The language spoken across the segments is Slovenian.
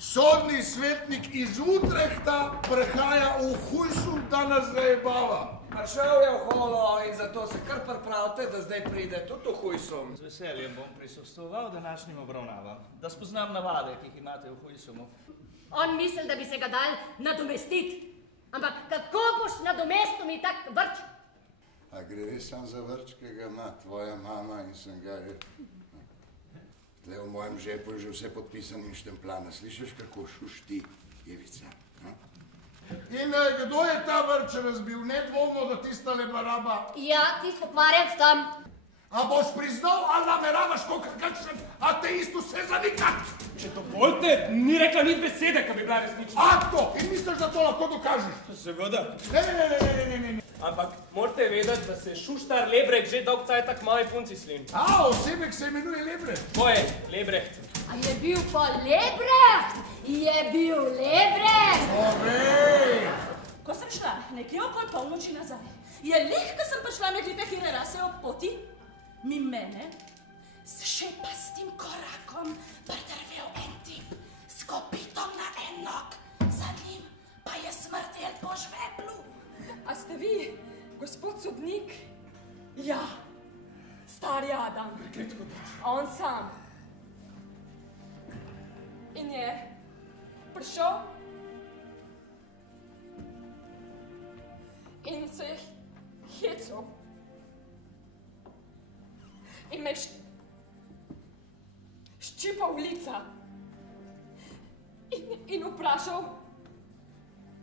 Sodni svetnik iz Utrehta prehaja v Hujsum, da nas zajebava. Prišel je v holo in zato se kar pripravite, da zdaj pride tudi v Hujsum. Z veseljem bom prisostoval današnjim obravnavam, da spoznam navade, ki jih imate v Hujsumu. On misli, da bi se ga dal nadomestiti. Ampak kako boš nadomestil mi tak vrč? A gre res sam za vrč, ki ga ima tvoja mama in sem ga je... Tle v mojem žepu je že vse podpisano in štempljano. Slišiš, kako šušti Ivica? In kdo je ta vrč razbil? Nedvomno, da tista lebaraba? Ja, ti pokvarjac tam. A boš priznal, ali nameravaš kakšen ateist vse zanikati? Če dovolite, ni rekla nič besede, ki bi bila resnična. Akto! In misliš, da to lahko dokažeš? Seveda. Ne. Ampak morate vedeti, da se Šuštar Lebrek že dolg cajta k moji punci slin. A, osebek se imenuje Lebrecht. To je Lebrecht. A je bil pa Lebrecht? Je bil Lebrecht? Ovej! Ko sem šla nekje okoli polnoči nazaj, je lih, ko sem prišla med lipe, kjer rase ob poti, mi mene s šepastim korakom pridrvel en tip s kopitom na en nog, za njim pa je smrtel po žveplu. A ste vi, gospod sodnik? Ja, stari Adam. On sam. In je prišel in se je hecel. In me ščipal v lica. In vprašal,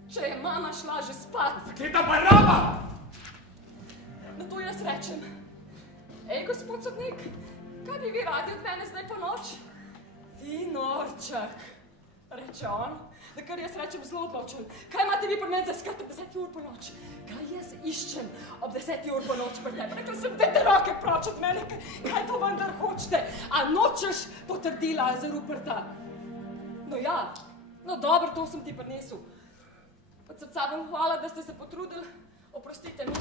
če je mama šla že spat. Zakleta baraba! Na to jaz rečem, ej, gospod sodnik, kaj bi vi radi od mene zdaj po noč? Ti norček, reče on, da kar jaz rečem zelo odločen. Kaj imate vi pri meni za iskati ob 10 ur po noč? Kaj jaz iščem ob 10 ur po noč pri tebi? Rekla sem, dajte roke proč od mene, kaj to vendar hočete? A nočeš potrdila za Ruperta? No ja, no dobro, to sem ti prinesel. Od srca vam hvala, da ste se potrudili, oprostite mi.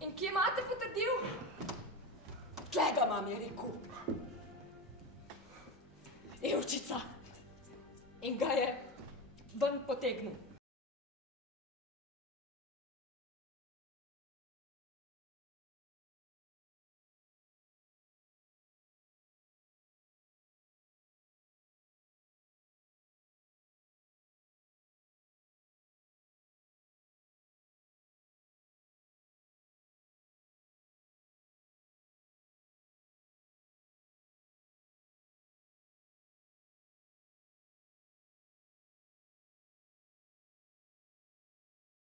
In kje imate potrdil? Tle ga imam, je rekel. Evčica. In ga je ven potegnil.